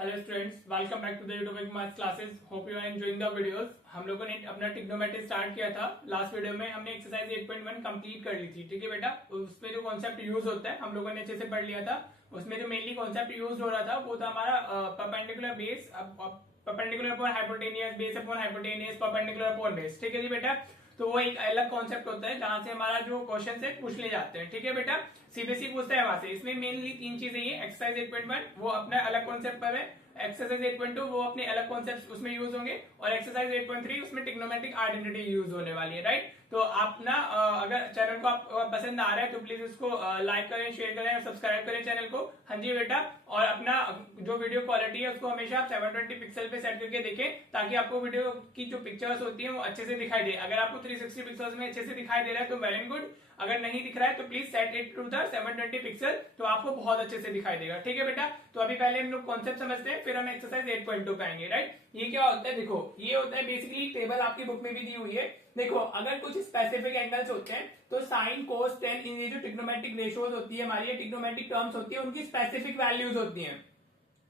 Hello students, welcome back to the YouTube maths classes. Hope you are enjoying the videos. हम लोगों ने अपना trigonometry start किया था। लास्ट वीडियो में हमने एक्सरसाइज 8.1 कंप्लीट कर ली थी। ठीक है बेटा, उसमें जो कॉन्सेप्ट यूज होता है हम लोगों ने अच्छे से पढ़ लिया था। उसमें जो मेनली कॉन्सेप्ट यूज हो रहा था वो था हमारा perpendicular base, perpendicular upon hypotenuse, base upon hypotenuse, perpendicular upon base. ठीक है जी बेटा, तो वो एक अलग कॉन्सेप्ट होता है जहां से हमारा जो क्वेश्चन है पूछ ले जाते हैं। ठीक है बेटा, सीबीएसई पूछता है वहां से। इसमें मेनली तीन चीजें ये एक्सरसाइज 8.1 वो अपना अलग कॉन्सेप्ट पर है, एक्सरसाइज 8.2 वो अपने अलग कॉन्सेप्ट उसमें यूज होंगे, और एक्सरसाइज 8.3 उसमें ट्रिग्नोमेट्रिक आइडेंटिटी यूज होने वाली है। राइट, तो आप ना अगर चैनल को आप पसंद आ रहा है तो प्लीज इसको लाइक करें, शेयर करें और सब्सक्राइब करें चैनल को। हाँ जी बेटा, और अपना जो वीडियो क्वालिटी है उसको हमेशा आप 720 पिक्सल पे सेट करके देखें ताकि आपको वीडियो की जो पिक्चर्स होती है वो अच्छे से दिखाई दे। अगर आपको 360 पिक्सल्स में अच्छे से दिखाई दे रहा है तो वेल एंड गुड, अगर नहीं दिख रहा है तो please set it to the 720 pixel, तो आपको बहुत अच्छे से दिखाई देगा। ठीक है बेटा, तो अभी पहले हम लोग कॉन्सेप्ट समझते हैं, फिर हम एक्सरसाइज 8.2 पे आएंगे। राइट, ये क्या होता है देखो, ये होता है बेसिकली टेबल आपकी बुक में भी दी हुई है। देखो, अगर कुछ स्पेसिफिक एंगल्स होते हैं तो साइन कोस टेन, इन ये जो ट्रिग्नोमेट्रिक रेशियोज होती है हमारी, ट्रिग्नोमेट्रिक टर्म्स होती है, उनकी स्पेसिफिक वैल्यूज होती हैं।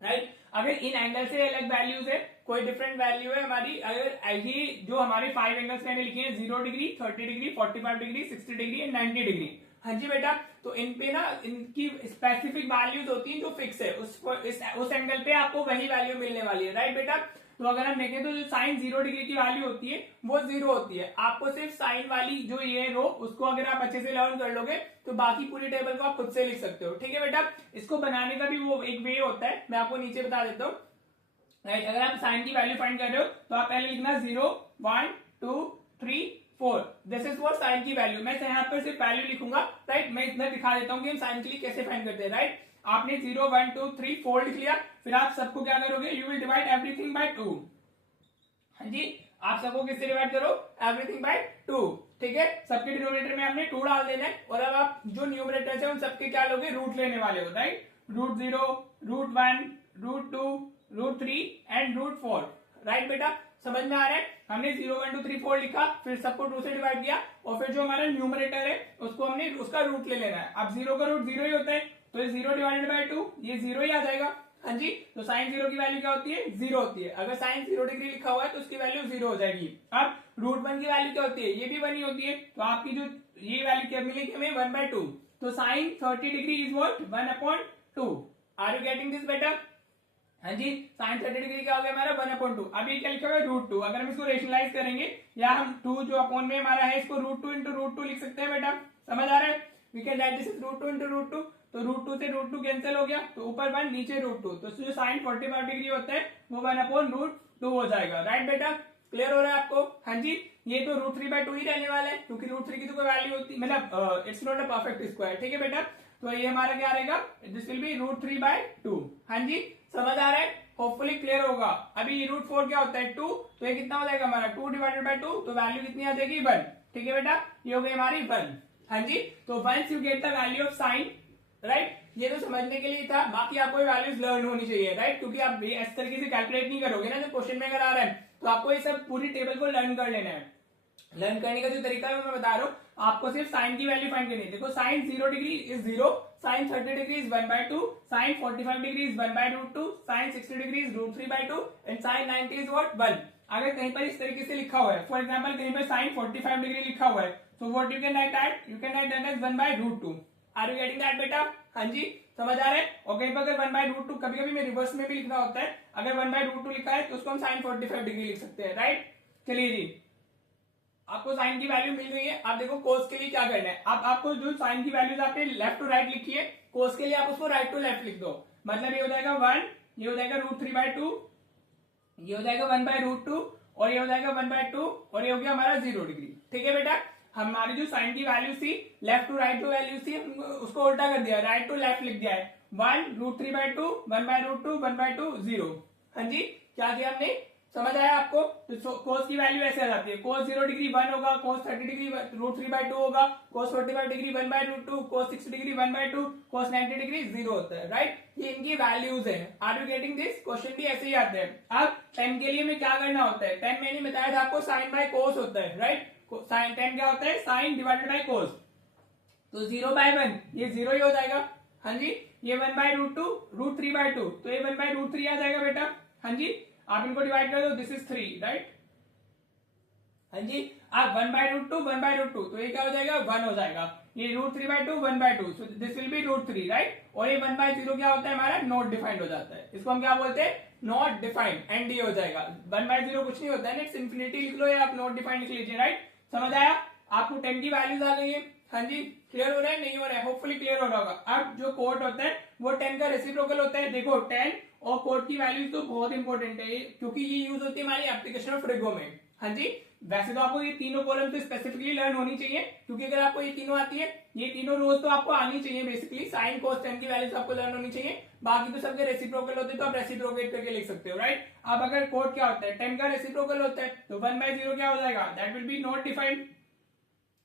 राइट, अगर इन एंगल से अलग वैल्यूज है, कोई डिफरेंट वैल्यू है हमारी, अगर ये जो हमारे 5 एंगल्स मैंने लिखे हैं 0 degree, 30 degree, 45 degree, 60 degree and 90 degree. हाँ जी बेटा, तो इन पे ना इनकी स्पेसिफिक वैल्यूज होती हैं जो फिक्स है, उस एंगल पे आपको वही वैल्यू मिलने वाली है। राइट बेटा, तो अगर हम देखें तो जो साइन 0 डिग्री की वैल्यू होती है वो 0 होती है। आपको सिर्फ साइन वाली जो ये रो उसको अगर आप अच्छे से लर्न कर लोगे तो बाकी पूरी टेबल को आप खुद से लिख सकते हो। ठीक है बेटा, इसको बनाने का भी वो एक वे होता है, मैं आपको नीचे बता देता हूँ। राइट, अगर आप साइन की वैल्यू फाइंड कर रहे हो तो आप पहले लिखना 0, 1, 2, 3, 4। दिस इज फॉर साइन की वैल्यू। मैं यहाँ पर सिर्फ वैल्यू लिखूंगा। राइट, मैं इतना दिखा देता हूँ कि हम साइन के लिए कैसे फाइंड करते हैं। राइट, आपने 0, 1, 2, 3, 4 लिख लिया, फिर आप सबको क्या करोगे, you will divide everything by 2। हाँ जी, आप सबको किससे डिवाइड करो, एवरीथिंग बाय 2। ठीक है, सबके डिनोमिनेटर में आपने 2 डाल देना है, और अब आप जो न्यूमरेटर है उन सबके क्या लोगे, रूट लेने वाले हो। Right, √0, √1, √2, √3 and √4। राइट बेटा, समझ में आ रहा है। हमने 0, 1, 2, 3, 4 लिखा, फिर सबको 2 से डिवाइड किया, और फिर जो हमारा न्यूमरेटर है उसको हमने उसका रूट ले लेना है। अब 0 का रूट 0 ही होता है, तो 0 डिवाइडेड बाय 2 ये 0 ही आ जाएगा। हाँ जी, तो साइन 0 की वैल्यू क्या होती है, 0 होती है। अगर साइन 0 डिग्री लिखा हुआ है तो उसकी वैल्यू 0 हो जाएगी। अब √1 की वैल्यू क्या होती है, ये भी 1 ही होती है, तो आपकी जो ये वैल्यू क्या मिलेगी हमें, 1/2। तो sine 30 degree is what, 1/2। Are you getting this बेटा? हाँ जी, साइन 30 डिग्री क्या हो गया हमारा, 1/2। अब ये क्या लिखा हुआ है, √2। अगर हम इसको रेशनलाइज करेंगे, या हम 2 जो अपॉन में हमारा है इसको √2 इंटू √2 लिख सकते हैं बेटा। समझ आ रहा है, we can write this is √2 into √2। तो √2 से √2 कैंसिल हो गया, तो ऊपर 1 नीचे √2, तो जो साइन 45 डिग्री होता है वो 1/√2 हो जाएगा। राइट बेटा, क्लियर हो रहा है आपको? हाँ जी, ये तो √3/2 ही रहने वाला है, क्योंकि √3 की तो कोई वैल्यू होती, मतलब it's not a perfect square. ठीक है बेटा, तो ये हमारा क्या रहेगा, दिस विल बी √3/2। हाँ जी, समझ आ रहा है, होपफुली क्लियर होगा। अभी √4 क्या होता है, 2, तो ये कितना हो जाएगा हमारा, 2 डिवाइडेड बाय 2, तो वैल्यू कितनी आ जाएगी, 1। ठीक है बेटा, ये हो गई हमारी 1। हाँ जी, तो once you get the value of sine, right, ये तो समझने के लिए था, बाकी आपको वैल्यूज लर्न होनी चाहिए। राइट, क्योंकि आप इस तरीके से कैलकुलेट नहीं करोगे ना, जो क्वेश्चन में अगर आ रहा है तो आपको ये सब पूरी टेबल को लर्न कर लेना है। लर्न करने का जो तरीका है मैं बता रहा हूँ, आपको सिर्फ साइन की वैल्यू फाइंड करनी है। देखो, sine 0 degree is 0, sine 30 degree is 1/2, sine 45 degree is 1/√2, sine 60 degree is √3/2 and sine 90 is what, 1। अगर कहीं पर इस तरीके से लिखा हुआ है, फॉर एग्जाम्पल कहीं पर साइन 45 डिग्री लिखा हुआ है, तो what you can write that, you can write that as 1/√2। Are you getting that बेटा? हाँ जी, समझ आ रहा है। और कहीं पर अगर 1/√2, कभी कभी में रिवर्स में भी लिखना होता है, अगर 1/√2 लिखा है तो उसको हम साइन 45 डिग्री लिख सकते हैं। राइट, चलिए जी, आपको साइन की वैल्यू मिल गई है। आप देखो कोस के लिए क्या करना है, अब आपको जो साइन की वैल्यूज आपने लेफ्ट टू राइट लिखी है, कोस के लिए आप उसको राइट टू लेफ्ट लिख दो। मतलब ये हो जाएगा 1, ये हो जाएगा √3/2, ये हो जाएगा 1/√2, और ये हो जाएगा 1/2, और ये हो गया हमारा 0 डिग्री। ठीक है बेटा, हमारी जो साइन की वैल्यू थी, लेफ्ट टू राइट जो वैल्यू थी, उसको उल्टा कर दिया, राइट टू लेफ्ट लिख दिया है। 1 √3/2, 1/√2, 1/2, 0। हाँ जी, क्या किया हमने, समझ आया आपको? तो कोस की वैल्यू ऐसे आ जाती है, कोस 0 डिग्री 1 होगा, कोस 30 डिग्री √3/2 होगा, cos 45 degree 1/√2, cos 60 degree 1/2, cos 90 degree 0 होता है। राइट, ये इनकी वैल्यूज है। Are you getting this? Question भी ऐसे ही आते हैं। अब टेन के लिए में क्या करना होता है, टेन मैंने बताया था आपको, साइन बाय कोस होता है। राइट, साइन 10 क्या होता है, साइन डिवाइडेड बाय कोस, तो 0/1 ये 0 ही हो जाएगा। हाँ जी, ये 1/√2 √3/2, तो ये 1/√3 आ जाएगा बेटा। हाँ जी, आप इनको डिवाइड कर दो, दिस इज 3, राइट। हाँ जी, आप 1/√2 1/√2, तो ये क्या हो जाएगा 1 हो जाएगा। ये √3/2 1/2, so this will be √3, right. और ये 1/0 क्या होता है हमारा, नॉट डिफाइंड हो जाता है। इसको हम क्या बोलते हैं, नॉट डिफाइंड, एनडी हो जाएगा। 1/0 कुछ नहीं होता है, नेक्स्ट इन्फिनिटी लिख लो या आप नॉट डिफाइंड लिख लीजिए, राइट। समझ आया आपको, 10 की वैल्यूज आ गई है। हाँ जी, क्लियर हो रहा है, नहीं हो रहा है, होपफुली क्लियर हो रहा होगा। अब जो कोट होता है वो 10 का रेसिप्रोकल होता है। देखो 10 और कोट की वैल्यूज तो बहुत इंपॉर्टेंट है, क्योंकि ये यूज होती है हमारी एप्लीकेशन ऑफ रिगो में। हाँ जी, वैसे तो आपको ये तीनों कॉलम तो स्पेसिफिकली लर्न होनी चाहिए, क्योंकि अगर आपको ये तीनों आती है, ये तीनों रोज तो आपको आनी चाहिए बेसिकली। साइन कोस टेन की वैल्यूज आपको लर्न होनी चाहिए, बाकी तो सबके रेसिप्रोकल होते हैं, तो आप रेसिप्रोकेट करके लिख सकते हो, राइट। अब अगर कोड क्या होता है, 10 का रेसिप्रोकल होता है, तो 1/0 क्या हो जाएगा, that will be not defined.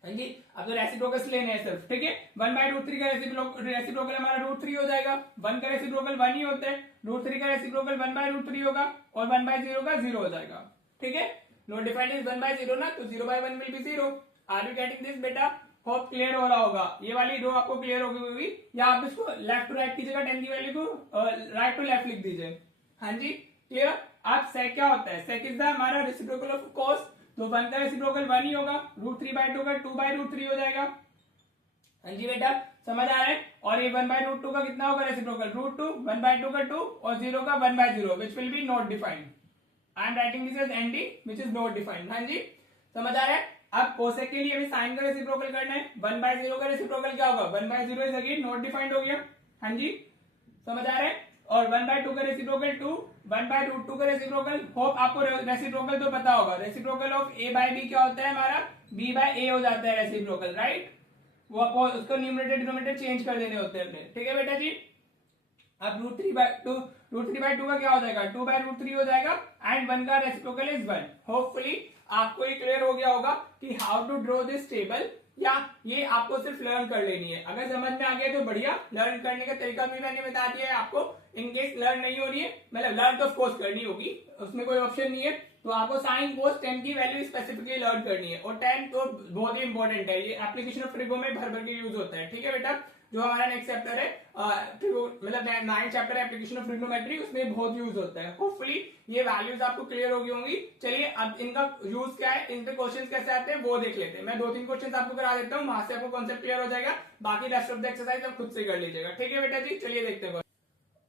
हाँ जी, अब तो रेसिप्रोकल्स लेने हैं सिर्फ, ठीक है। 1/√3 का रेसिप्रोकल हमारा √3 हो जाएगा। 1 का रेसिप्रोकल 1 ही होता है, √3 का रेसिप्रोकल 1/√3 होगा, और 1/0 का 0 हो जाएगा, ठीक है। नॉट डिफाइंड इज 1/0 ना, तो 0/1 will be 0। Are you getting this बेटा, होप क्लियर हो रहा होगा। ये वाली रो आपको क्लियर होगी, या आप इसको लेफ्ट टू राइट की जगह 10 की वैल्यू को राइट टू लेफ्ट लिख दीजिए। हाँ जी, क्लियर। अब सेक क्या होता है, सेक इज द हमारा रेसिप्रोकल ऑफ कोस, तो 1 का रेसिप्रोकल 1 ही होगा, √3/2 का 2/√3 हो जाएगा। हाँ जी बेटा, समझ आ रहा है। और ये 1/√2 का कितना होगा रेसिप्रोकल, √2, 1/2 का 2 और 0 का 1/0, which will be not defined. I am writing this as ND which is not defined. हाँ जी, समझ आ रहा है। अब कोसेक के लिए हमें साइन का रेसिप्रोकल करना है। 1/0 का रेसिप्रोकल क्या होगा, 1/0 इज अगेन नॉट डिफाइंड हो गया। हाँ जी, समझ आ रहा है। और 1/2 का रेसिप्रोकल 2, 1/√2 का रेसिप्रोकल, होप आपको रेसिप्रोकल तो पता होगा। रेसिप्रोकल ऑफ a/b क्या होता है हमारा, b/a हो जाता है रेसिप्रोकल, राइट। वो आपको उसको न्यूमरेटर डिनोमिनेटर चेंज कर देने होते हैं अपने, ठीक है बेटा जी। अब √3/2 का क्या हो जाएगा, 2/√3 हो जाएगा, एंड 1 का रेसिप्रोकल इज 1। होपफुली आपको ये क्लियर हो गया होगा कि how to draw this table, या ये आपको सिर्फ लर्न कर लेनी है। अगर समझ में आ गया तो बढ़िया, लर्न करने का तरीका भी मैंने बता दिया है आपको। इनकेस लर्न नहीं हो रही है, मतलब लर्न तो ऑफकोर्स करनी होगी, उसमें कोई ऑप्शन नहीं है, तो आपको साइन कोस 10 की वैल्यू स्पेसिफिकली लर्न करनी है। और 10 तो बहुत ही इंपॉर्टेंट है, ये एप्लीकेशन ऑफ फ्रिगो में भर भर के यूज होता है, ठीक है बेटा। जो हमारा नेक्स्ट चैप्टर है, मतलब 9th चैप्टर है एप्लीकेशन ऑफ ट्रिग्नोमेट्री, उसमें बहुत यूज होता है। होपफुली ये वैल्यूज आपको क्लियर होगी होंगी। चलिए अब इनका यूज क्या है, इनके क्वेश्चंस कैसे आते हैं वो देख लेते हैं। मैं 2-3 क्वेश्चंस आपको करा देता हूँ, वहां से आपको कॉन्सेप्ट क्लियर हो जाएगा। बाकी रेस्ट ऑफ द एक्सरसाइज आप खुद से कर लीजिएगा, ठीक है बेटा जी। चलिए देखते हैं।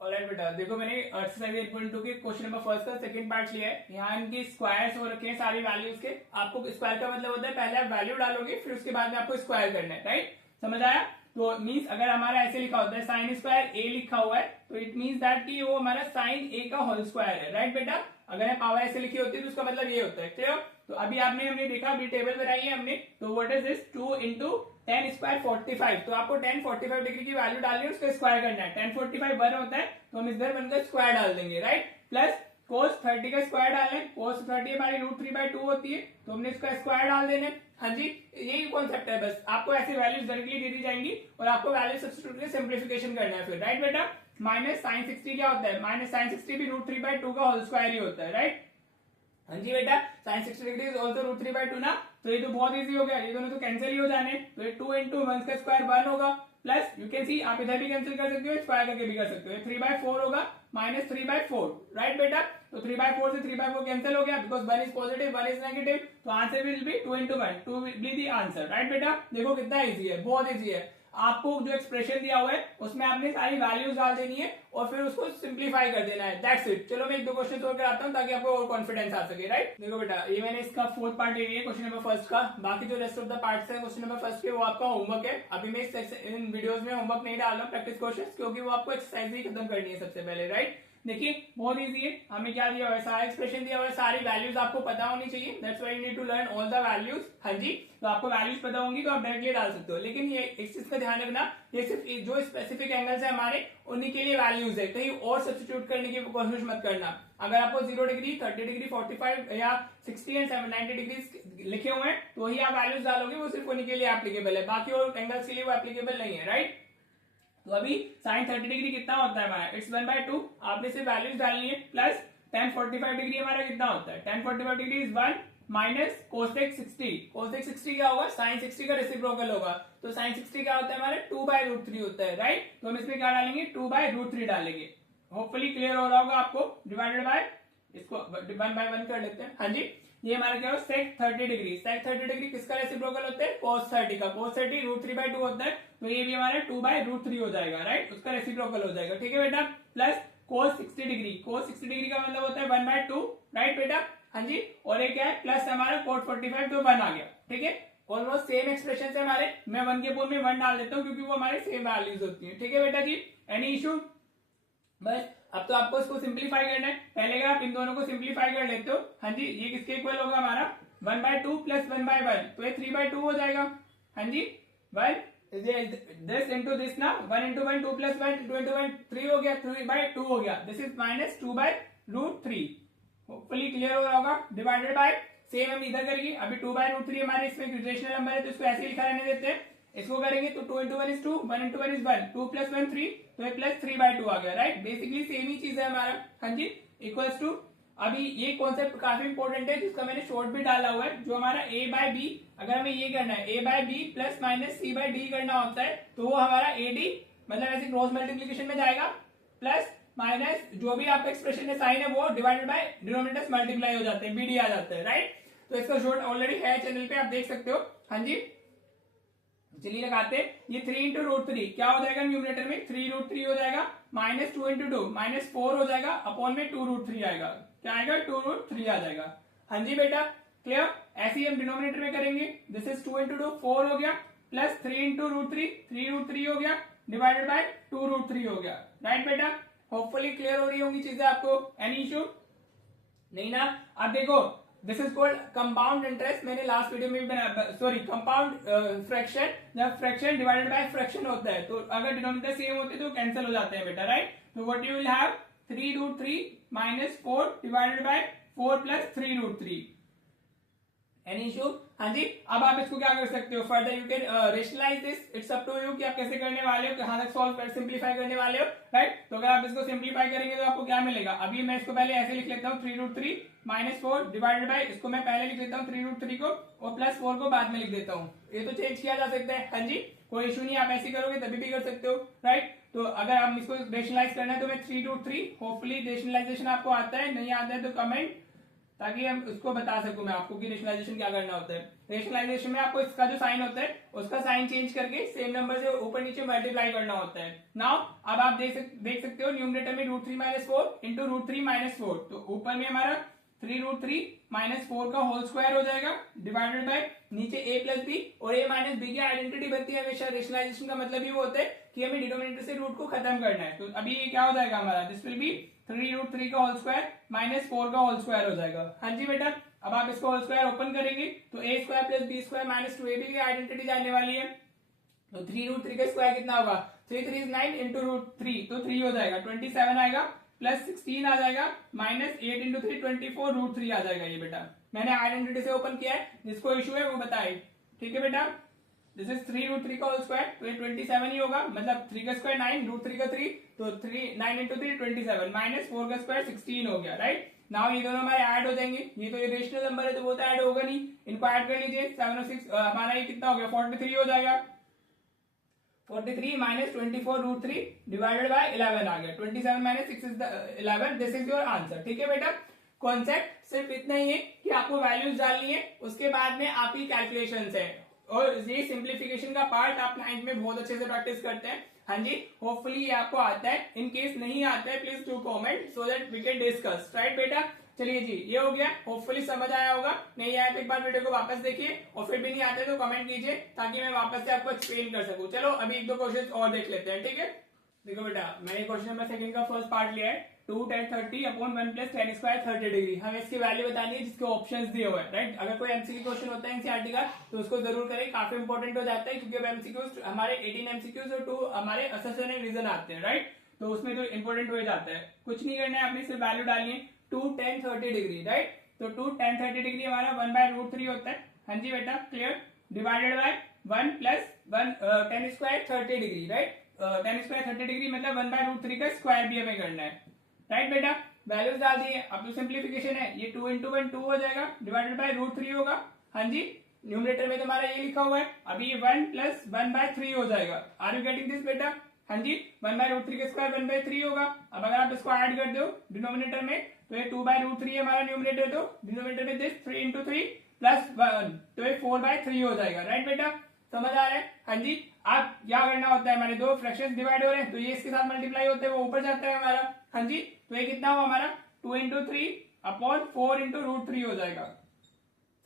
ऑलराइट बेटा, देखो मैंने एक्सरसाइज 8.2 के क्वेश्चन नंबर फर्स्ट का सेकंड पार्ट लिया है। यहाँ इनकी स्क्वायर्स हो रखे हैं सारी वैल्यूज के। आपको स्क्वायर का मतलब होता है पहले आप वैल्यू डालोगे, फिर उसके बाद में आपको स्क्वायर करना है, राइट। समझ आया। तो मीन्स अगर हमारा ऐसे लिखा होता है साइन स्क्वायर ए लिखा हुआ है, तो इट मीन्स दैट कि वो हमारा साइन ए का होल स्क्वायर है, राइट बेटा। अगर पावर ऐसे लिखी होती है तो उसका मतलब ये होता है, क्लियर। तो अभी हमने देखा, अभी टेबल बनाई है हमने, तो व्हाट इज दिस, 2 × 10 स्क्वायर 45। तो आपको 10 45 डिग्री की वैल्यू डालनी है, उसका स्क्वायर करना है। 10 45 1 होता है, तो हम इधर 1 का स्क्वायर डाल देंगे, राइट। प्लस cos 30 का स्क्वायर डालना है। cos 30 हमारी √3/2 होती है, तो हमने इसका स्क्वायर डाल देना है। हाँ जी, यही कॉन्सेप्ट है, बस आपको ऐसी वैल्यूज डायरेक्टली दे दी जाएंगी और आपको वैल्यू सब्स्टिट्यूट करके सिंप्लीफिकेशन करना है फिर, राइट बेटा। माइनस साइन 60 क्या होता है, माइनस साइन 60 भी √3/2 का होल स्क्वायर ही होता है, राइट। हाँ जी बेटा, साइन 60 डिग्री इज ऑल्सो √3/2 ना, तो ये तो बहुत इजी हो गया, ये दोनों तो कैंसिल ही हो जाने। तो ये 2 × 1 का स्क्वायर 1 होगा, प्लस यू कैन सी आप इधर भी कैंसिल कर सकते हो, स्क्वायर करके भी कर सकते हो। 3/4 होगा माइनस 3/4, राइट बेटा। तो 3/4 से 3/4 कैंसिल हो गया, because 1 is positive 1 is negative, तो answer will be 2 × 1, 2 will be the answer, right बेटा। देखो कितना इजी है, बहुत इजी है। आपको जो एक्सप्रेशन दिया हुआ है उसमें आपने सारी वैल्यूज डाल देनी है और फिर उसको सिंप्लीफाई कर देना है, दैट्स इट। चलो मैं 1-2 क्वेश्चन और कराता हूँ ताकि आपको और कॉन्फिडेंस आ सके, राइट। देखो बेटा, ये मैंने इसका 4th पार्ट ले लिया क्वेश्चन नंबर फर्स्ट का। बाकी जो रेस्ट ऑफ द पार्ट्स है क्वेश्चन नंबर फर्स्ट के, वो आपका होमवर्क है। अभी मैं इन वीडियोस में होमवर्क नहीं डाल रहा हूँ, प्रैक्टिस क्वेश्चन, क्योंकि वो आपको एक्सरसाइज ही खत्म करनी है सबसे पहले, राइट। देखिए बहुत इजी है, हमें क्या दिया हुआ है, सारा एक्सप्रेशन दिया हुआ है, सारी वैल्यूज आपको पता होनी चाहिए, that's why you need to learn all the values. हाँ जी, तो आपको वैल्यूज पता होंगी तो आप डायरेक्टली डाल सकते हो, लेकिन ये इस चीज का ध्यान रखना, ये सिर्फ जो स्पेसिफिक एंगल्स है हमारे उन्हीं के लिए वैल्यूज है, कहीं और सब्स्टिट्यूट करने की कोशिश मत करना। अगर आपको 0 डिग्री 30 डिग्री 45 या 60 एंड 90 डिग्री लिखे हुए हैं तो ही आप वैल्यूज डालोगे, वो सिर्फ उन्हीं के लिए एप्लीकेबल है, बाकी और एंगल्स के लिए वो एप्लीकेबल नहीं है, राइट। तो अभी साइन 30 डिग्री कितना होता है हमारा, इट्स 1/2, आपने सिर्फ वैल्यूज डालनी है। प्लस tan 45 डिग्री हमारा कितना होता है, tan 45 degree is 1 minus cosec 60। Cosec 60 क्या होगा, साइन 60 का रेसिप्रोकल होगा, तो साइन 60 क्या होता है हमारे 2/√3 होता है, राइट। तो हम इसमें क्या डालेंगे, 2/√3 डालेंगे। होपफुली क्लियर हो रहा होगा आपको। डिवाइडेड बाय, इसको 1/1 कर लेते हैं। हाँ जी, ये हमारा क्या हो, सेक 30 डिग्री। सेक 30 डिग्री किसका रेसिप्रोकल होता है, cos 30 का। cos 30 √3/2 होता है, तो ये भी हमारा 2/√3 हो जाएगा, राइट, उसका रेसिप्रोकल हो जाएगा। ठीक है बेटा, plus cos 60 degree. cos 60 degree का मतलब होता है 1/2, राइट बेटा। हाँ जी, और ये क्या है, प्लस हमारा cot 45, तो 1 आ गया। ठीक है, ऑलमोस्ट सेम एक्सप्रेशन से हमारे, मैं 1 के पूर्व में 1 डाल देता हूँ क्योंकि वो हमारे सेम वैल्यूज होती है। ठीक है बेटा जी, एनी इशू। बस अब तो आपको इसको सिंप्लीफाई करना है। पहले अगर आप इन दोनों को सिंप्लीफाई कर लेते हो, हाँ जी, ये किसके इक्वल होगा हमारा 1/2 प्लस 1/1, तो ये 3/2 हो जाएगा। हाँ जी, 1 दिस इंटू दिस ना, 1 इंटू 1 2 प्लस 1 2 इंटू 1 3 हो गया, 3/2 हो गया। This is minus 2/√3। Hopefully clear हो रहा होगा। डिवाइडेड बाय, सेम हम इधर करेंगे। अभी 2/√3 हमारे इसमें रेशनल नंबर है, तो इसको ऐसे ही लिखा रहने देते हैं। इसको करेंगे तो 2 into 1 is 2, 1 into 1 is 1, 2 plus 1 3, तो ये प्लस 3/2 आ गया, राइट। बेसिकली सेम ही चीज है हमारा। हाँ जी, इक्वल्स टू, अभी ये कॉन्सेप्ट काफी इंपॉर्टेंट है जिसका मैंने शॉर्ट भी डाला हुआ है, जो हमारा a/b, अगर हमें ये करना है a/b प्लस माइनस c/d करना होता है, तो वो हमारा ad, मतलब ऐसे क्रॉस मल्टीप्लीकेशन में जाएगा, प्लस माइनस जो भी आपका एक्सप्रेशन है साइन है वो डिवाइडेड बाय डिनोमिनेटर्स मल्टीप्लाई हो जाते हैं, bd आ जाता है, राइट। तो इसका शॉर्ट ऑलरेडी है चैनल पे, आप देख सकते हो। हाँ जी, चलिए लगाते हैं। ये 3 इंटू √3 क्या हो जाएगा, न्यूमरेटर में 3√3 हो जाएगा, माइनस 2 इंटू 2 माइनस 4 हो जाएगा, अपॉन में 2√3 आएगा, क्या आएगा 2√3 आ जाएगा। हाँ जी बेटा, क्लियर। ऐसे ही हम डिनोमिनेटर में करेंगे। दिस इज 2 इंटू 2 4 हो गया, प्लस 3 इंटू √3 3√3 हो गया, डिवाइडेड बाय 2√3 हो गया, राइट बेटा। होपफुली क्लियर हो रही होंगी चीजें आपको। एनी इशू नहीं ना। अब देखो, this is called compound interest, मैंने लास्ट वीडियो में भी बनाया, सॉरी कंपाउंड फ्रैक्शन। जब फ्रैक्शन डिवाइडेड बाय फ्रैक्शन होता है, तो अगर डिनोमिनेटर सेम होते तो कैंसिल हो जाते हैं बेटा, राइट। तो what you will have 3√3 minus 4 divided by 4 plus 3√3। Any issue. हाँ जी, अब आप इसको क्या कर सकते हो, further you can rationalise this, it's up to you कि आप कैसे करने वाले हो, कहां तक सॉल्व कर सिंप्लीफाई करने वाले हो, राइट। तो अगर आप इसको सिंप्लीफाई करेंगे तो आपको क्या मिलेगा, अभी मैं इसको पहले ऐसे लिख लेता हूँ 3√3 माइनस 4 डिवाइडेड बाय, इसको मैं पहले लिख लेता हूँ 3√3 को, और प्लस 4 को बाद में लिख देता हूँ। ये तो चेंज किया जा सकता है। हाँ जी, कोई इशू नहीं, आप ऐसे करोगे तभी भी कर सकते हो, राइट। तो अगर आप इसको रेशनलाइज करना है तो मैं 3√3, होपफुली रेशनलाइजेशन आपको आता है, नहीं आता है तो कमेंट, ताकि हम उसको बता सकूं मैं आपको कि रेशनलाइजेशन क्या करना होता है। रेशनलाइजेशन में आपको इसका जो साइन होता है उसका साइन चेंज करके सेम नंबर से ऊपर नीचे मल्टीप्लाई करना होता है। नाउ अब आप देख सकते हो न्यूमरेटर में √3 माइनस 4 इंटू √3 माइनस 4, तो ऊपर में हमारा 3√3 माइनस 4 का होल स्क्वायर हो जाएगा, डिवाइडेड बाय नीचे a प्लस बी, और a माइनस बी की आइडेंटिटी बनती है हमेशा। रेशनलाइजेशन का मतलब ही वो होता है कि हमें डिनोमिनेटर से रूट को खत्म करना है। तो अभी ये क्या हो जाएगा हमारा, दिस विल बी 3√3 का होल स्क्वायर माइनस 4 का होल स्क्वायर हो जाएगा। हाँ जी बेटा, अब आप इसको होल स्क्वायर ओपन करेंगे तो a square plus b square minus 2ab की आइडेंटिटी जानने वाली है। तो 3√3 का स्क्वायर कितना होगा, 3 3 9 इंटू √3, तो 3 हो जाएगा, 27 आएगा, प्लस 16 आ जाएगा, माइनस 8 इंटू 3 24 √3 आ जाएगा। ये बेटा मैंने आइडेंटिटी से ओपन किया है, जिसको इशू है वो बताए। ठीक है बेटा, दिस इज 3√3 का होल स्क्वायर, तो ये 27 ही होगा, मतलब 3 का स्क्वायर 9, √3 का 3, तो 9 इंटू 3 27, माइनस 4 का स्क्वायर 16 हो गया, राइट। नाउ ये दोनों हमारे ऐड हो जाएंगे, ये तो ये रेशनल नंबर है तो वो तो ऐड होगा नहीं, इनको ऐड कर लीजिए। 7 और 6 हमारा ये कितना हो गया, 43 हो जाएगा। 43 माइनस 24 √3 डिवाइडेड बाय 11 आ गया, 27 minus 6 is 11, this is your answer. ठीक है बेटा, कॉन्सेप्ट सिर्फ इतना ही है कि आपको वैल्यूज डालनी है, उसके बाद में आपकी कैलकुलेशंस है, और ये सिंप्लीफिकेशन का पार्ट आप 9th में बहुत अच्छे से प्रैक्टिस करते हैं। हाँ जी, होपफुली ये आपको आता है। इन केस नहीं आता है please do comment so that we can discuss, right बेटा। चलिए जी, ये हो गया, होपफुली समझ आया होगा। नहीं आया तो एक बार वीडियो को वापस देखिए, और फिर भी नहीं आते तो कमेंट कीजिए ताकि मैं वापस से आपको एक्सप्लेन कर सकूं। चलो अभी 1-2 क्वेश्चन और देख लेते हैं, ठीक है। देखो बेटा, मैंने क्वेश्चन नंबर 2 का फर्स्ट पार्ट लिया है, 2 tan 30 upon 1 plus tan square 30 degree. हमें इसकी वैल्यू बतानी है जिसके ऑप्शंस दिए हुए हैं, राइट। अगर कोई एमसीक्यू क्वेश्चन होता है एनसीईआरटी का तो उसको जरूर करें, काफी इंपॉर्टेंट हो जाता है, क्योंकि अब एमसीक्यूज हमारे 18 एमसीक्यूज और 2 हमारे असेसन एंड रीजन आते हैं, राइट। तो उसमें तो इंपॉर्टेंट हो जाता है। कुछ नहीं करना है, अपनी सिर्फ वैल्यू डालनी है, 2 tan 30 डिग्री, राइट। तो 2 tan 30 डिग्री हमारा 1/√3 होता है। हाँ जी बेटा, clear. Divided by 1 plus 1 tan square 30 degree, right. tan square 30 degree मतलब 1/√3 का स्क्वायर भी हमें करना है। राइट बेटा, वैल्यूज डाल दिए। अब तो सिंप्लीफिकेशन है, ये 2 इंटू 1 2 हो जाएगा, डिवाइडेड बाय √3 होगा। हाँ जी, न्यूमरेटर में तुम्हारा ये लिखा हुआ है, अभी 1 प्लस 1/3 हो जाएगा। आर यू गेटिंग दिस बेटा? हाँ जी, 1/√3 का स्क्वायर 1/3 होगा। अब अगर आप इसको ऐड कर दो डिनोमिनेटर में, तो ये 2/√3 है हमारा न्यूमरेटर, तो डिनोमिनेटर में दिस 3 इंटू 3 प्लस 1, तो ये 4/3 हो जाएगा। राइट बेटा, समझ आ रहा है? हाँ जी, आप क्या करना होता है, हमारे दो फ्रैक्शंस डिवाइड हो रहे हैं तो ये इसके साथ मल्टीप्लाई होते हैं, वो ऊपर जाता है हमारा। हाँ जी, तो ये कितना हुआ हमारा 2 इंटू 3 अपॉन 4 इंटू √3 हो जाएगा।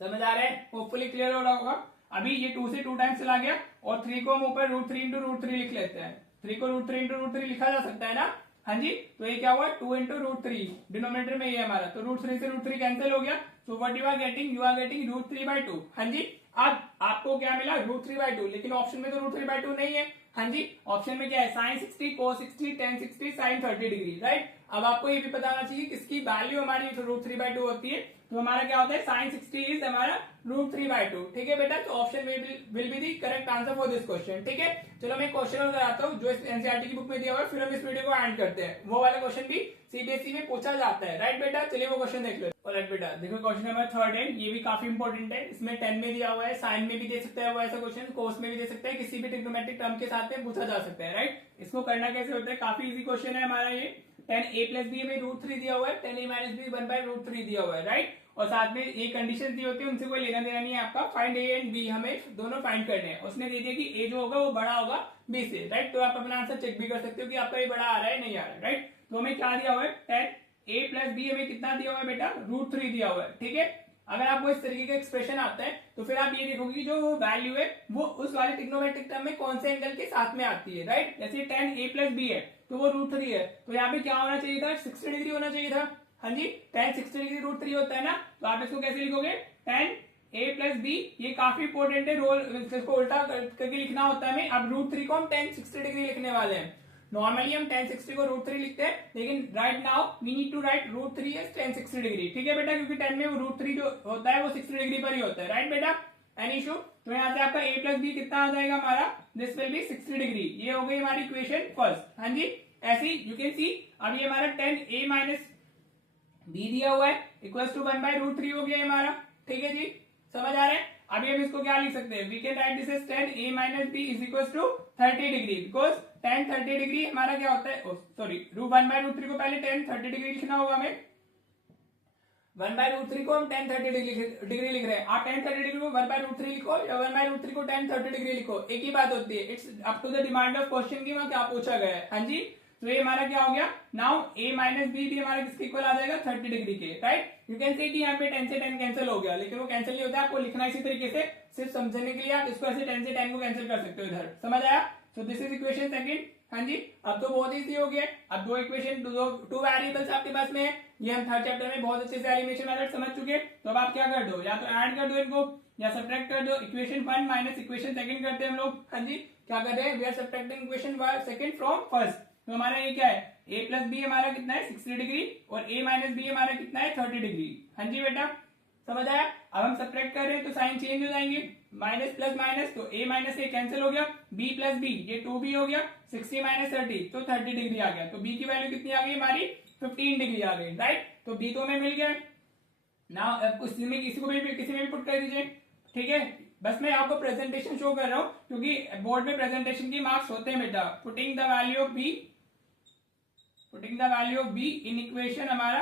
समझ आ रहा है? होपफुली क्लियर हो रहा होगा। अभी ये 2 से 2 टाइम्स चला गया और 3 को हम ऊपर √3 इंटू √3 लिख लेते हैं। 3 को √3 इंटू √3 लिखा जा सकता है ना? हाँ जी, तो ये क्या हुआ 2 इंटू √3, डिनोमिनेटर में ये हमारा, तो √3 से √3 कैंसिल हो गया। So what you are getting √3/2। हाँ जी, अब आपको क्या मिला √3/2, लेकिन ऑप्शन में तो √3/2 नहीं है। हाँ जी, ऑप्शन में क्या है sin 60, cos 60, tan 60, sin 30 degree. Right, अब आपको ये भी पता होना चाहिए किसकी वैल्यू हमारी √3/2 होती है, तो हमारा क्या होता है sin 60 इज हमारा √3/2। ठीक है बेटा, तो option will be the correct answer for this question. ठीक है, चलो मैं क्वेश्चन और कराता हूँ जो एनसीईआरटी की बुक में दिया हुआ है, फिर हम इस वीडियो को एंड करते हैं। वो वाला क्वेश्चन भी सीबीएसई में पूछा जाता है। राइट बेटा, चलिए वो क्वेश्चन देख लो। राइट बेटा, देखो क्वेश्चन नंबर 3 है, ये भी काफी इंपॉर्टेंट है। इसमें 10 में दिया हुआ है, साइन में भी दे सकता है वो ऐसा क्वेश्चन, कोस में भी दे सकता है, किसी भी ट्रिग्नोमेट्रिक टर्म के साथ में पूछा जा सकता है। राइट, इसको करना कैसे होता है, काफी इजी क्वेश्चन है हमारा ये। 10a प्लस बी में √3 दिया हुआ है, 10a माइनस बी 1/√3 दिया हुआ है। राइट, और साथ में ये कंडीशन दी होती है, उनसे कोई लेना देना नहीं है आपका। फाइंड ए एंड बी, हमें दोनों फाइंड करने हैं। उसने दे दिया कि ए जो होगा वो बड़ा होगा बी से। राइट, तो आप अपना आंसर चेक भी कर सकते हो कि आपका ये बड़ा आ रहा है नहीं आ रहा है। राइट, तो हमें क्या दिया हुआ है 10a प्लस बी, हमें कितना दिया हुआ है बेटा √3 दिया हुआ है। ठीक है, अगर आपको इस तरीके का एक्सप्रेशन आता है तो फिर आप ये देखोगे कि जो वैल्यू है वो उस वाले ट्रिग्नोमेट्रिक टर्म में कौन से एंगल के साथ में आती है। राइट, जैसे 10a प्लस बी है तो वो √3 है, तो यहाँ पे क्या होना चाहिए था 60 डिग्री होना चाहिए था। हाँ जी, tan 60 डिग्री √3 होता है ना, तो आप इसको कैसे लिखोगे tan a प्लस बी। ये काफी इंपॉर्टेंट है, रोल इसको उल्टा करके लिखना होता है हमें। अब √3 को हम tan 60 डिग्री लिखने वाले हैं। नॉर्मली हम tan 60 को √3 लिखते हैं, लेकिन right now we need to write √3 is tan 60 degree. ठीक है बेटा, क्योंकि 10 में √3 जो होता है वो 60 डिग्री पर ही होता है। राइट बेटा, एनी इशू? तो यहाँ से आपका a प्लस बी कितना आ जाएगा हमारा, दिस विल बी 60 डिग्री। ये हो गई हमारी इक्वेशन फर्स्ट। हाँ जी, ऐसी यू कैन सी। अब ये हमारा 10a माइनस बी दिया हुआ है इक्वल टू 1/√3 हो गया हमारा। ठीक है जी, समझ आ रहा है? अभी हम इसको क्या लिख सकते हैं, we can write this as 10a minus b is equal to 30 degree, because tan 30 degree हमारा क्या होता है, सॉरी 1/√3 को पहले tan 30 डिग्री लिखना होगा हमें। 1/√3 को हम tan 30 डिग्री लिख रहे हैं। आप tan 30 डिग्री को 1/√3 लिखो या 1/√3 को tan 30 डिग्री लिखो, एक ही बात होती है। It's up to the demand of question की वहां क्या पूछा गया है। हाँ जी, तो ये हमारा क्या हो गया, नाउ a माइनस बी भी हमारा किसके इक्वल आ जाएगा 30 डिग्री के। राइट, यू कैन से कि यहाँ पे 10 से 10 कैंसिल हो गया, लेकिन वो कैंसिल नहीं होता, आपको लिखना इसी तरीके से। सिर्फ समझने के लिए आप इसको ऐसे 10 से 10 को कैंसिल कर सकते हो इधर। समझ आया? So this is equation second. हाँ जी, अब तो बहुत इजी हो गया। अब दो इक्वेशन, टू वेरिएबल्स आपके पास में है, ये हम थर्ड चैप्टर में बहुत अच्छे से एलिमिनेशन मेथड समझ चुके। तो अब आप क्या कर दो, या तो ऐड कर दो इनको या सब्ट्रैक्ट कर दो। इक्वेशन 1 माइनस इक्वेशन सेकंड करते हैं हम लोग। हाँ जी, क्या कर रहे हैं, we are subtracting equation second from first. तो हमारा ये क्या है, a प्लस बी हमारा कितना है 60 डिग्री और a माइनस बी हमारा कितना है 30 डिग्री। हाँ जी बेटा, समझ आया? अब हम सब्ट्रैक्ट कर रहे हैं तो साइन चेंज हो जाएंगे, माइनस प्लस माइनस, तो a माइनस a कैंसिल हो गया, b प्लस बी ये 2b हो गया, 60 माइनस 30 तो 30 डिग्री आ गया। तो b की वैल्यू कितनी आ गई हमारी 15 डिग्री आ गई। राइट, तो b तो हमें मिल गया। ना किसी में भी पुट कर दीजिए। ठीक है, बस मैं आपको प्रेजेंटेशन शो कर रहा हूँ क्योंकि बोर्ड में प्रेजेंटेशन की मार्क्स होते हैं बेटा। Putting the value of b in equation हमारा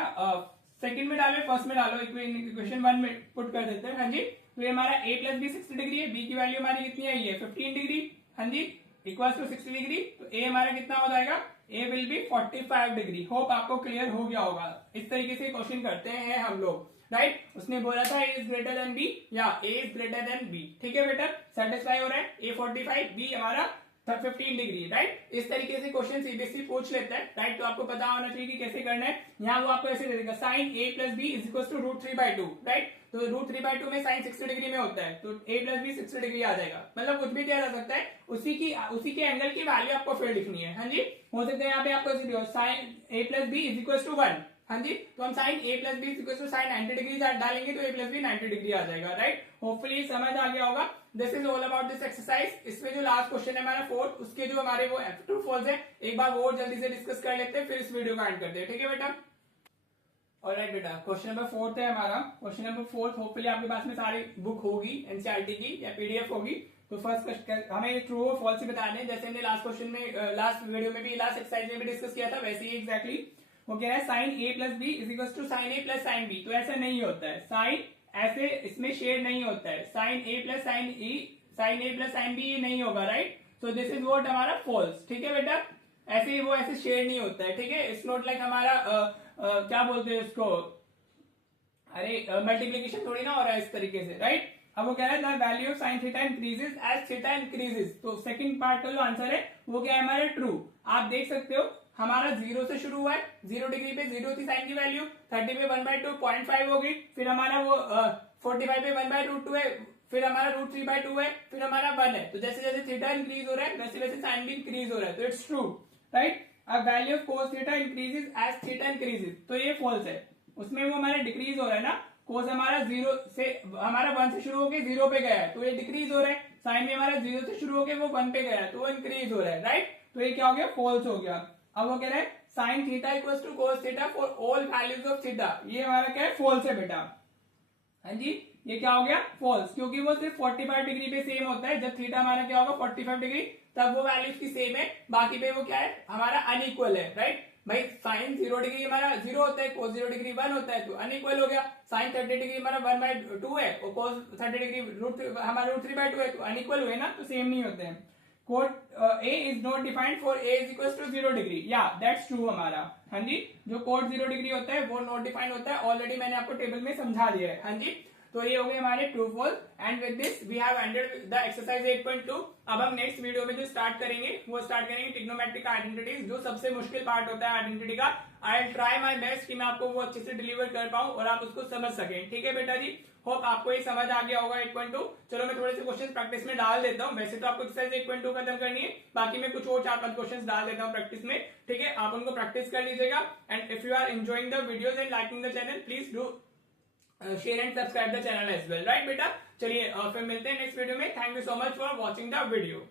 सेकंड में डालो, फर्स्ट में डालो, इक्वेशन 1 में पुट कर देते हैं। हाँ जी, तो ये हमारा a प्लस बी 60 डिग्री है, b की वैल्यू हमारी कितनी है ये 15 डिग्री। हाँ जी, इक्वल टू 60 डिग्री, तो a हमारा कितना हो जाएगा, a will be 45 degree. Hope आपको क्लियर हो गया होगा। इस तरीके से क्वेश्चन करते हैं हम लोग। राइट, उसने बोला था a is greater than b या a is greater than b। ठीक है बेटा, सेटिस्फाई हो रहा है, a 45 b हमारा 15 डिग्री। राइट, इस तरीके से क्वेश्चन सीबीएसई पूछ लेता है। राइट, तो आपको पता होना चाहिए कि कैसे करना है। यहाँ वो आपको ऐसे दे देगा sine a plus B is equal to √3/2। Right, तो √3/2 में साइन 60 डिग्री में होता है, तो a प्लस बी 60 डिग्री आ जाएगा। मतलब कुछ भी दिया जा सकता है, उसी के एंगल की वैल्यू आपको फिर लिखनी है। हाँ जी, हो सकता है यहाँ पे आपको sine a plus B is equal to 1। हाँ जी, तो हम sine a plus b equal to sine 90 degree डालेंगे तो a प्लस बी 90 डिग्री आ जाएगा। राइट, होपफुली समझ आ गया होगा। This is all about this exercise. इसमें जो लास्ट क्वेश्चन है हमारा फोर्थ, उसके जो हमारे वो ट्रू फॉल्स है, एक बार वो जल्दी से डिस्कस कर लेते हैं, फिर इस वीडियो को एंड करते हैं। ठीक है बेटा? ऑलराइट बेटा, क्वेश्चन नंबर फोर्थ है हमारा। क्वेश्चन नंबर फोर्थ, होपफुली आपके पास में सारी बुक होगी एनसीईआरटी की या पीडीएफ होगी। तो फर्स्ट हमें ट्रू और फॉल्स ही बताने हैं, जैसे हमने लास्ट क्वेश्चन में, लास्ट वीडियो में भी, लास्ट एक्सरसाइज में भी डिस्कस किया था, वैसे ही एग्जैक्टली वो कह रहा है sine A plus B is equal to sine A plus sine B. तो ऐसा नहीं होता है, साइन ऐसे इसमें शेड नहीं होता है, sine A plus sign E, sign A plus sine B ये नहीं होगा, right? So this is what हमारा फॉल्स। ठीक है बेटा? ऐसे वो ऐसे शेड नहीं होता है। ठीक है? इट्स नॉट लाइक हमारा क्या बोलते हैं उसको, अरे मल्टीप्लीकेशन थोड़ी ना हो रहा है इस तरीके से, राइट? अब वो कह रहा है the value of sine theta increases as theta increases. तो सेकंड पार्ट का जो आंसर है वो क्या है हमारा? ट्रू। आप देख सकते हो हमारा 0 से शुरू हुआ है, 0 डिग्री पे 0 थी साइन की वैल्यू, 30 पे 1/2 0.5 होगी, फिर हमारा वो 45 पे 1/√2 है, फिर हमारा √3/2 है, फिर हमारा 1 है। तो जैसे जैसे थीटा इंक्रीज हो रहा है वैसे वैसे साइन भी इंक्रीज हो रहा है, तो इट्स ट्रू, राइट? अब value of cos theta increases as theta increases, तो ये फॉल्स है। उसमें वो हमारा डिक्रीज हो रहा है ना, कोस हमारा 0 से हमारा 1 से शुरू होकर 0 पे गया है, तो ये डिक्रीज हो रहा है। साइन में हमारा 0 से शुरू होकर वो 1 पे गया है, तो वो इंक्रीज हो रहा है, राइट? तो ये क्या हो गया? फॉल्स हो गया। अब वो कह रहा है sine theta equals to cos theta for all values of theta, ये हमारा क्या है? फॉल्स है बेटा। हाँ जी, ये क्या हो गया? फॉल्स, क्योंकि वो सिर्फ 45 डिग्री पे सेम होता है। जब थीटा हमारा क्या होगा? 45 डिग्री, तब वो वैल्यूज की सेम है, बाकी पे वो क्या है? हमारा अनइक्वल है, राइट? भाई साइन 0 डिग्री हमारा 0 होता है, कोस 0 डिग्री 1 होता है, तो अनइक्वल हो गया। साइन 30 डिग्री हमारा 1/2 है और कोस 30 डिग्री हमारा √3/2 है, तो अनइक्वल हुए ना, तो सेम नहीं होते हैं। Quote A is not defined for A is equals to 0 degree, या दैट्स ट्रू हमारा। हाँ जी, जो कोट 0 डिग्री होता है वो नॉट डिफाइंड होता है, ऑलरेडी मैंने आपको टेबल में समझा दिया है। हाँ जी, तो ये हो गए हमारे true false. And with this we have ended the exercise 8.2। अब हम नेक्स्ट वीडियो में जो स्टार्ट करेंगे वो स्टार्ट करेंगे ट्रिग्नोमेट्रिक आइडेंटिटीज, जो सबसे मुश्किल पार्ट होता है आइडेंटिटी का। I will try my best कि मैं आपको वो अच्छे से डिलीवर कर पाऊं और आप उसको समझ सकें। ठीक है बेटा जी? होप आपको ये समझ आ गया होगा 8.2। चलो मैं थोड़े से क्वेश्चन प्रैक्टिस में डाल देता हूँ। वैसे तो आपको एक्सरसाइज 8.2 खत्म करनी है, बाकी मैं कुछ और 4-5 क्वेश्चन डाल देता हूँ प्रैक्टिस में। ठीक है? आप उनको प्रैक्टिस कर लीजिएगा। And if you are enjoying the videos and liking the channel, please do share and subscribe the channel as well, right बेटा? चलिए फिर मिलते हैं नेक्स्ट वीडियो में। Thank you so much for watching the video.